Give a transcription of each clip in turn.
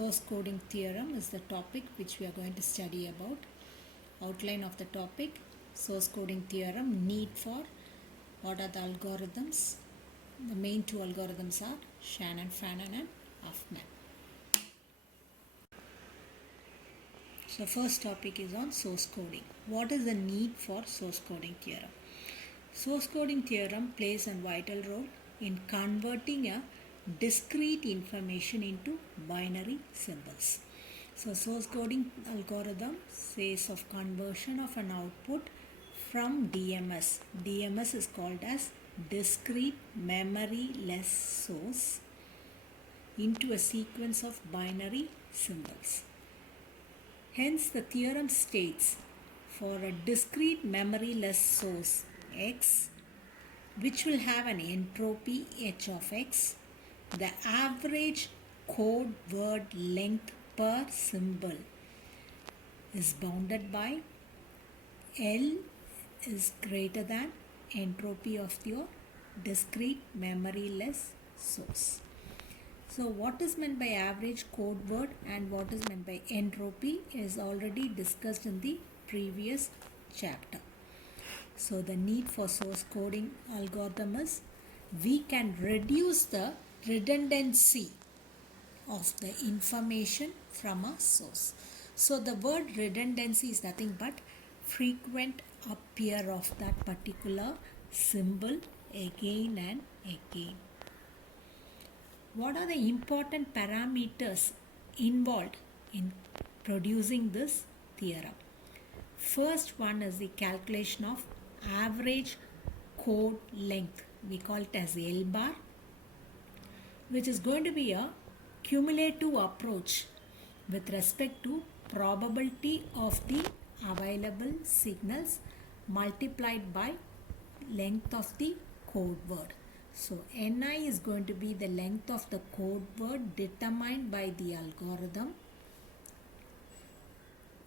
Source coding theorem is the topic which we are going to study about. Outline of the topic: source coding theorem, need for, what are the algorithms. The main two algorithms are Shannon-Fanon and Huffman. So first topic is on source coding. What is the need for source coding theorem? Source coding theorem plays a vital role in converting a discrete information into binary symbols. So source coding algorithm says of conversion of an output from DMS. DMS is called as discrete memory-less source into a sequence of binary symbols. Hence the theorem states for a discrete memory-less source X, which will have an entropy h of x, the average code word length per symbol is bounded by L is greater than entropy of your discrete memory-less source. So what is meant by average code word and what is meant by entropy is already discussed in the previous chapter. So the need for source coding algorithm is we can reduce the redundancy of the information from a source. So the word redundancy is nothing but frequent appear of that particular symbol again and again. What are the important parameters involved in producing this theorem? First one is the calculation of average code length. We call it as L bar, which is going to be a cumulative approach with respect to probability of the available signals multiplied by length of the code word. So Ni is going to be the length of the code word determined by the algorithm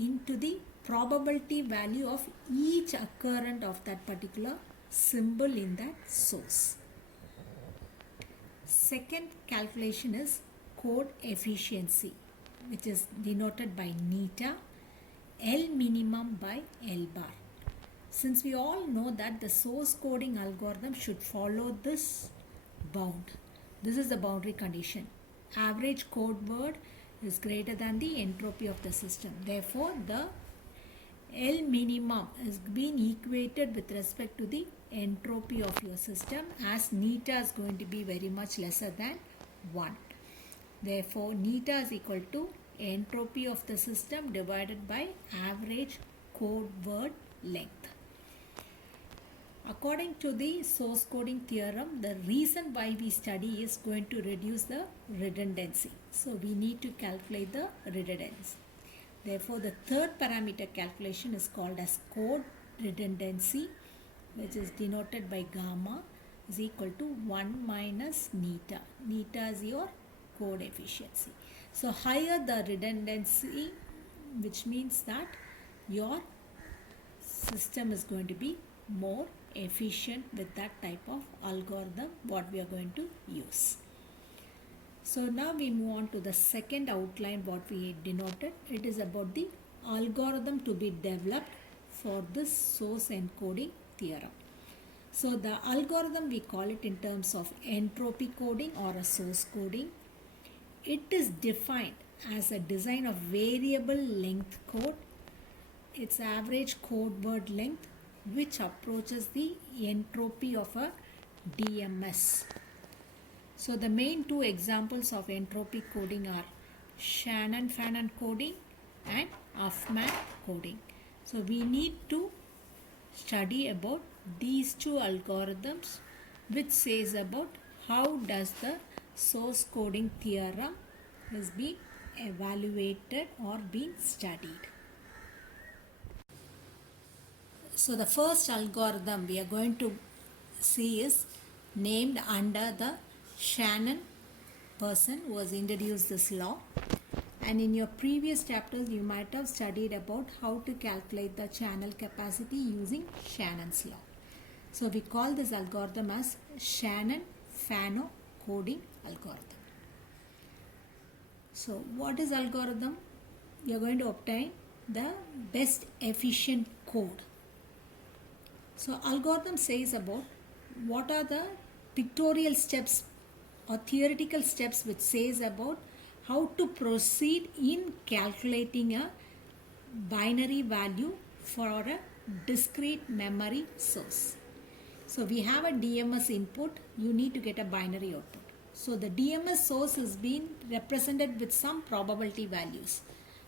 into the probability value of each occurrence of that particular symbol in that source. Second calculation is code efficiency, which is denoted by neta, L minimum by L bar. Since we all know that the source coding algorithm should follow this bound. This is the boundary condition. Average code word is greater than the entropy of the system. Therefore, the L minimum is being equated with respect to the entropy of your system, as neta is going to be very much lesser than 1. Therefore, neta is equal to entropy of the system divided by average code word length. According to the source coding theorem, the reason why we study is going to reduce the redundancy. So we need to calculate the redundancy. Therefore, the third parameter calculation is called as code redundancy, which is denoted by gamma is equal to 1 minus neta. Neta is your code efficiency. So higher the redundancy, which means that your system is going to be more efficient with that type of algorithm what we are going to use. So now we move on to the second outline what we denoted. It is about the algorithm to be developed for this source encoding theorem. So the algorithm, we call it in terms of entropy coding or a source coding. It is defined as a design of variable length code. Its average code word length which approaches the entropy of a DMS. So the main two examples of entropy coding are Shannon-Fanon coding and Huffman coding. So we need to study about these two algorithms, which says about how does the source coding theorem is being evaluated or being studied. So the first algorithm we are going to see is named under the Shannon person who has introduced this law. And in your previous chapters, you might have studied about how to calculate the channel capacity using Shannon's law. So we call this algorithm as Shannon-Fanon coding algorithm. So what is algorithm? You are going to obtain the best efficient code. So algorithm says about what are the pictorial steps or theoretical steps which says about how to proceed in calculating a binary value for a discrete memory source. So we have a DMS input, you need to get a binary output. So the DMS source is being represented with some probability values,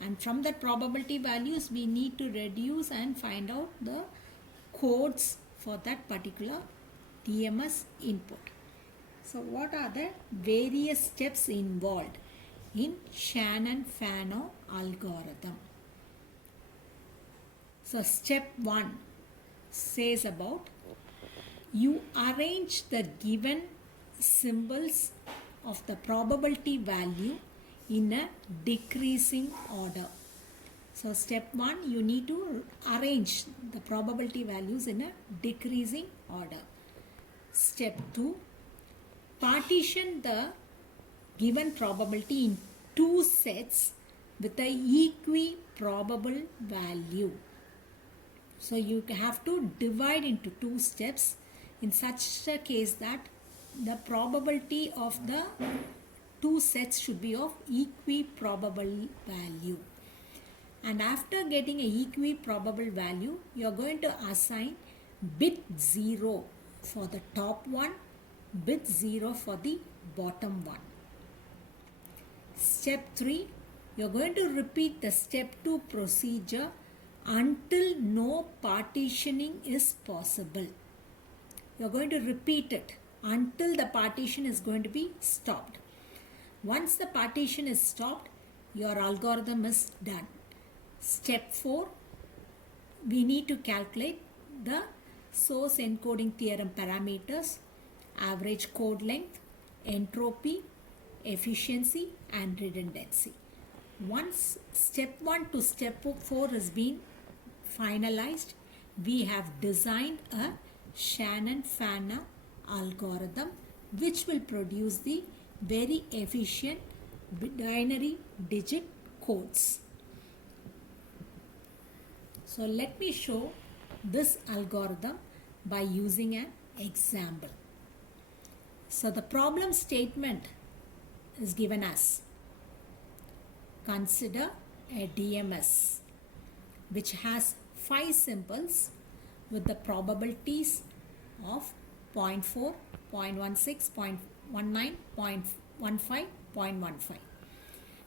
and from that probability values we need to reduce and find out the codes for that particular DMS input. So what are the various steps involved in Shannon-Fano algorithm? So step 1 says about you arrange the given symbols of the probability value in a decreasing order. So step 1, you need to arrange the probability values in a decreasing order. Step 2, partition the given probability in two sets with a equiprobable value. So you have to divide into two steps in such a case that the probability of the two sets should be of equiprobable value. And after getting a equiprobable value, you are going to assign bit 0 for the top one, bit 0 for the bottom one. Step 3, you are going to repeat the step 2 procedure until no partitioning is possible. You are going to repeat it until the partition is going to be stopped. Once the partition is stopped, your algorithm is done. Step 4, we need to calculate the source encoding theorem parameters, average code length, entropy, efficiency and redundancy. Once step 1 to step 4 has been finalized, we have designed a Shannon-Fano algorithm which will produce the very efficient binary digit codes. So let me show this algorithm by using an example. So the problem statement is given as: consider a DMS which has 5 symbols with the probabilities of 0.4, 0.16, 0.19, 0.15, 0.15.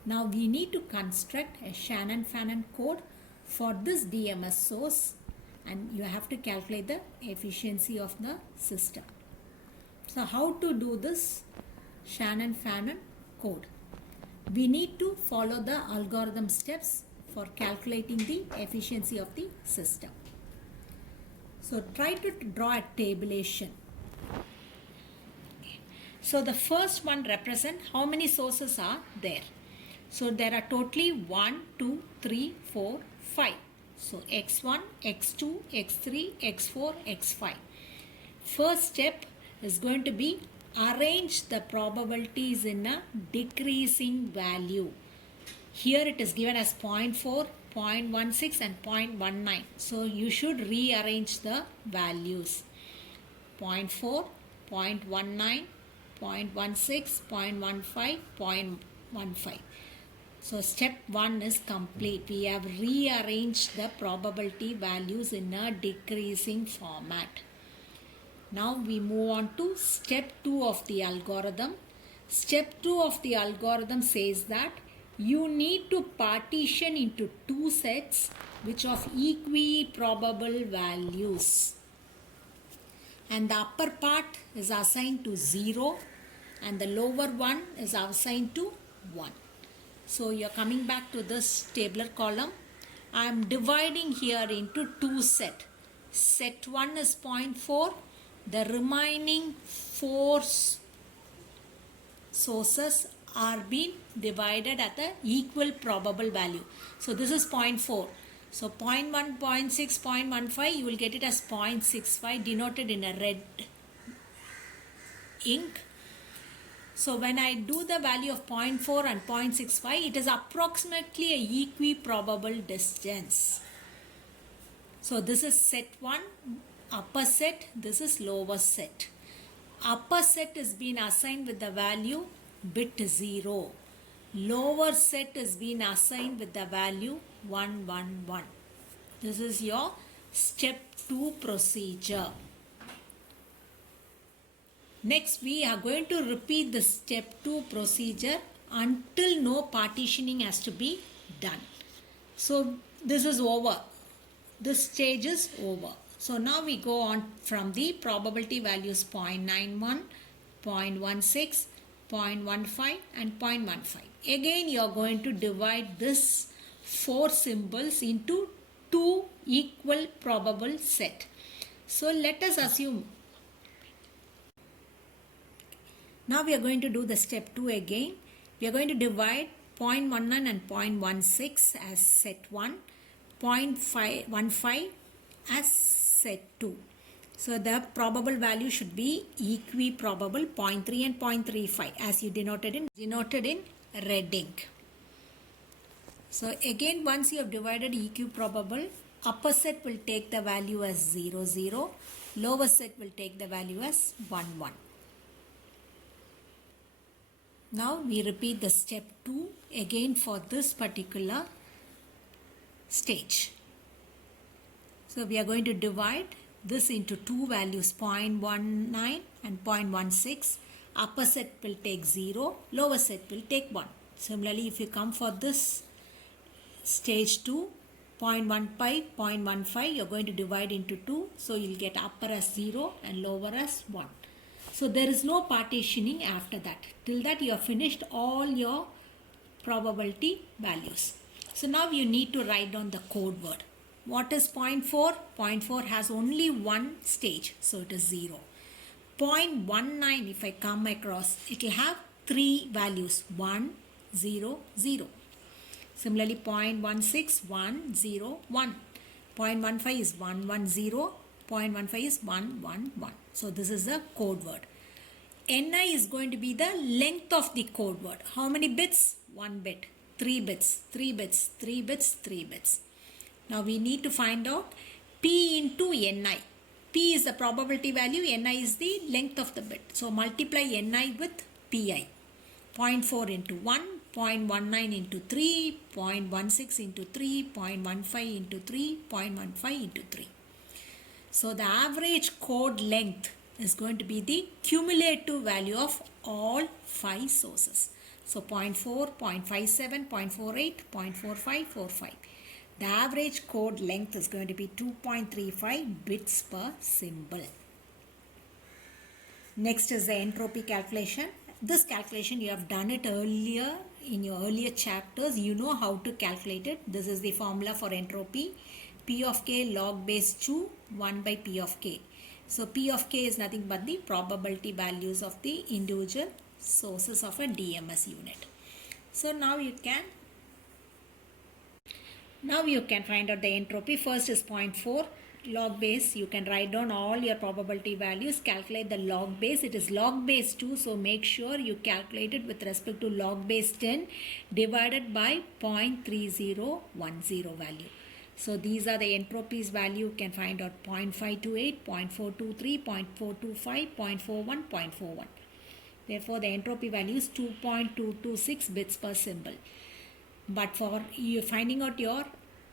Now we need to construct a Shannon-Fano code for this DMS source, and you have to calculate the efficiency of the system. So how to do this Shannon-Fano code? We need to follow the algorithm steps for calculating the efficiency of the system. So try to draw a tabulation. So the first one represents how many sources are there. So there are totally 1, 2, 3, 4, 5. So x1, x2, x3, x4, x5. First step is going to be arrange the probabilities in a decreasing value. Here it is given as 0.4, 0.16 and 0.19. So you should rearrange the values. 0.4, 0.19, 0.16, 0.15, 0.15. So step 1 is complete. We have rearranged the probability values in a decreasing format. Now we move on to step 2 of the algorithm. Step 2 of the algorithm says that you need to partition into two sets which of equiprobable values. And the upper part is assigned to 0 and the lower one is assigned to 1. So you are coming back to this tabular column. I am dividing here into two sets. Set 1 is 0.4. The remaining 4 sources are being divided at the equal probable value. So this is 0.4. So 0.1, 0.6, 0.15, you will get it as 0.65 denoted in a red ink. So when I do the value of 0.4 and 0.65, it is approximately a equiprobable distance. So this is set 1, upper set, this is lower set. Upper set is being assigned with the value bit 0. Lower set is being assigned with the value 111. This is your step 2 procedure. Next, we are going to repeat the step 2 procedure until no partitioning has to be done. So this is over. This stage is over. So now we go on from the probability values 0.91, 0.16, 0.15 and 0.15. Again you are going to divide this 4 symbols into 2 equal probable set. So let us assume. Now we are going to do the step 2 again. We are going to divide 0.19 and 0.16 as set 1, 0.15 as set 2. So the probable value should be equiprobable 0.3 and 0.35 as you denoted in red ink. So again, once you have divided equiprobable, upper set will take the value as 0, 0. Lower set will take the value as 1, 1. Now we repeat the step 2 again for this particular stage. So we are going to divide this into 2 values 0.19 and 0.16. Upper set will take 0, lower set will take 1. Similarly, if you come for this stage 2, 0.15, 0.15, you are going to divide into 2. So you will get upper as 0 and lower as 1. So there is no partitioning after that. Till that you have finished all your probability values. So now you need to write down the code word. What is 0.4? 0.4 has only one stage, so it is 0. 0.19, if I come across, it will have 3 values, 1, 0, 0. Similarly, 0.16, 1, 0, 1. 0.15 is 1, 1, 0. 0.15 is 1, 1, 1. So this is the code word. Ni is going to be the length of the code word. How many bits? 1 bit. 3 bits, 3 bits, 3 bits, 3 bits. Now we need to find out P into Ni. P is the probability value, Ni is the length of the bit. So multiply Ni with Pi. 0.4 into 1, 0.19 into 3, 0.16 into 3, 0.15 into 3, 0.15 into 3. So the average code length is going to be the cumulative value of all 5 sources. So 0.4, 0.57, 0.48, 0.45, 45. The average code length is going to be 2.35 bits per symbol. Next is the entropy calculation. This calculation you have done it earlier in your earlier chapters. You know how to calculate it. This is the formula for entropy. P of k log base 2 1 by P of k. So P of k is nothing but the probability values of the individual sources of a DMS unit. So now you can find out the entropy. First is 0.4 log base. You can write down all your probability values, calculate the log base. It is log base 2, so make sure you calculate it with respect to log base 10 divided by 0.3010 value. So these are the entropies value. You can find out 0.528, 0.423, 0.425, 0.41, 0.41. Therefore, the entropy value is 2.226 bits per symbol. But for you finding out your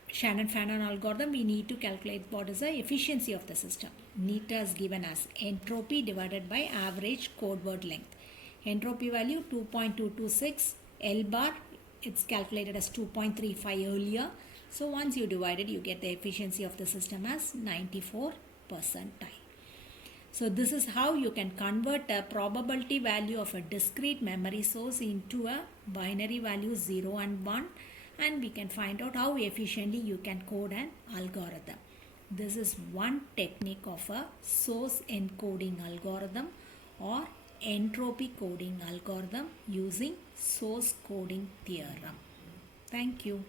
Shannon-Fanon algorithm, we need to calculate what is the efficiency of the system. Neta is given as entropy divided by average code word length. Entropy value 2.226, L bar, it's calculated as 2.35 earlier. So once you divide it, you get the efficiency of the system as 94 percentile. So this is how you can convert a probability value of a discrete memory source into a binary value 0 and 1, and we can find out how efficiently you can code an algorithm. This is one technique of a source encoding algorithm or entropy coding algorithm using source coding theorem. Thank you.